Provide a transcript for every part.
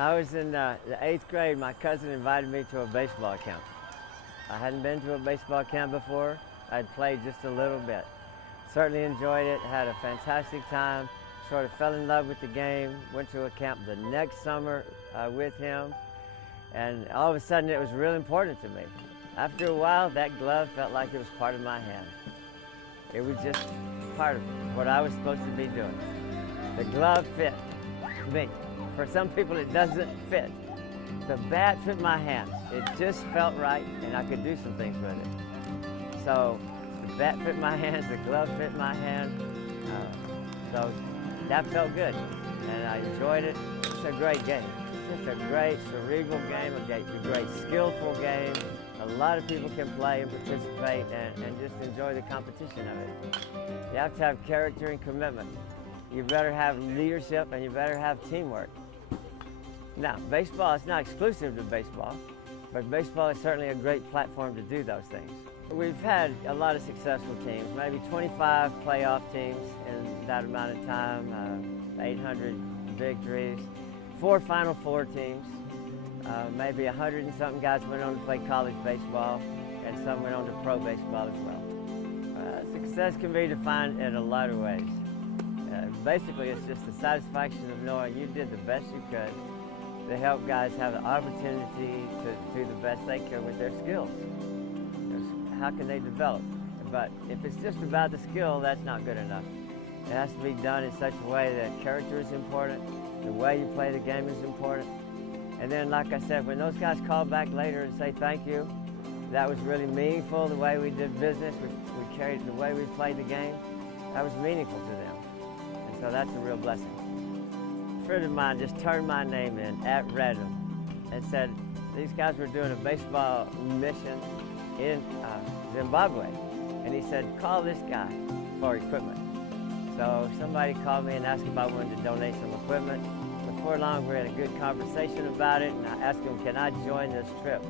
I was in the 8th grade, my cousin invited me to a baseball camp. I hadn't been to a baseball camp before. I'd played just a little bit. Certainly enjoyed it, had a fantastic time, sort of fell in love with the game, went to a camp the next summer with him, and all of a sudden it was real important to me. After a while, that glove felt like it was part of my hand. It was just part of what I was supposed to be doing. The glove fit me. For some people, it doesn't fit. The bat fit my hand. It just felt right, and I could do some things with it. So the bat fit my hands, the glove fit my hand. So that felt good, and I enjoyed it. It's a great game. It's just a great cerebral game, a great skillful game. A lot of people can play and participate and just enjoy the competition of it. You have to have character and commitment. You better have leadership and you better have teamwork. Now, baseball is not exclusive to baseball, but baseball is certainly a great platform to do those things. We've had a lot of successful teams, maybe 25 playoff teams in that amount of time, 800 victories, 4 Final Four teams, maybe 100 and something guys went on to play college baseball, and some went on to pro baseball as well. Success can be defined in a lot of ways. Basically, it's just the satisfaction of knowing you did the best you could to help guys have the opportunity to do the best they can with their skills. How can they develop? But if it's just about the skill, that's not good enough. It has to be done in such a way that character is important, the way you play the game is important. And then, like I said, when those guys call back later and say thank you, that was really meaningful, the way we did business, we carried the way we played the game, that was meaningful to them. And so that's a real blessing. A friend of mine just turned my name in at random and said these guys were doing a baseball mission in Zimbabwe. And he said, call this guy for equipment. So somebody called me and asked if I wanted to donate some equipment. Before long, we had a good conversation about it, and I asked him, can I join this trip?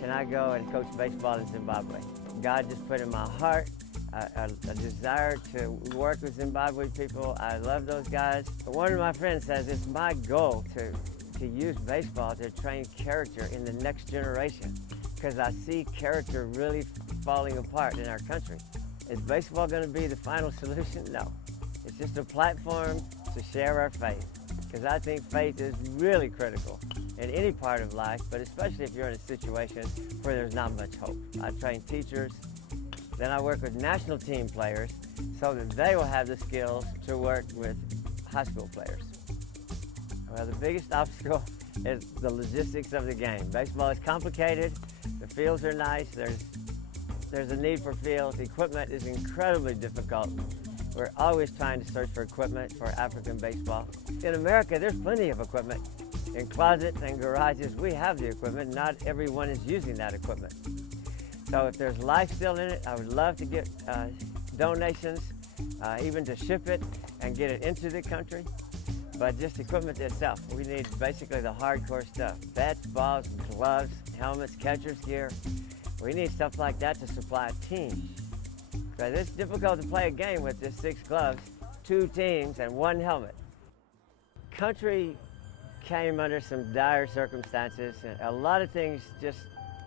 Can I go and coach baseball in Zimbabwe? God just put in my heart a desire to work with Zimbabwe people. I love those guys. But one of my friends says it's my goal to use baseball to train character in the next generation, because I see character really falling apart in our country. Is baseball going to be the final solution? No. It's just a platform to share our faith, because I think faith is really critical in any part of life, but especially if you're in a situation where there's not much hope. I train teachers, then I work with national team players so that they will have the skills to work with high school players. Well, the biggest obstacle is the logistics of the game. Baseball is complicated, the fields are nice, there's a need for fields. Equipment is incredibly difficult. We're always trying to search for equipment for African baseball. In America, there's plenty of equipment. In closets and garages, we have the equipment. Not everyone is using that equipment. So if there's life still in it, I would love to get donations, even to ship it and get it into the country. But just equipment itself, we need basically the hardcore stuff. Bats, balls, gloves, helmets, catcher's gear. We need stuff like that to supply teams. Because it's difficult to play a game with just 6 gloves, 2 teams, and 1 helmet. Country came under some dire circumstances, and a lot of things just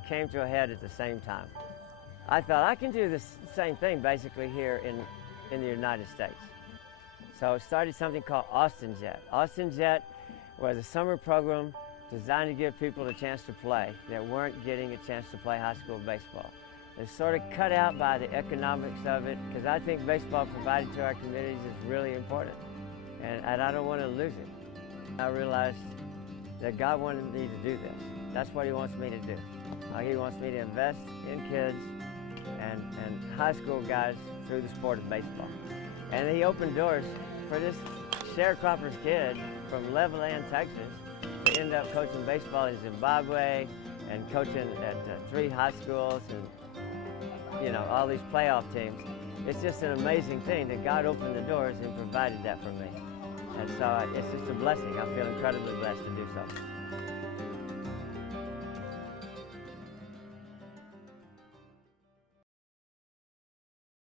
came to a head at the same time. I thought I can do the same thing basically here in the United States. So I started something called Austin Jet. Austin Jet was a summer program designed to give people a chance to play that weren't getting a chance to play high school baseball. It's sort of cut out by the economics of it, because I think baseball provided to our communities is really important, and I don't want to lose it. I realized that God wanted me to do this. That's what He wants me to do. He wants me to invest in kids and high school guys through the sport of baseball. And He opened doors for this sharecropper's kid from Levelland, Texas, to end up coaching baseball in Zimbabwe and coaching at 3 high schools and all these playoff teams. It's just an amazing thing that God opened the doors and provided that for me. And so it's just a blessing. I feel incredibly blessed to do so.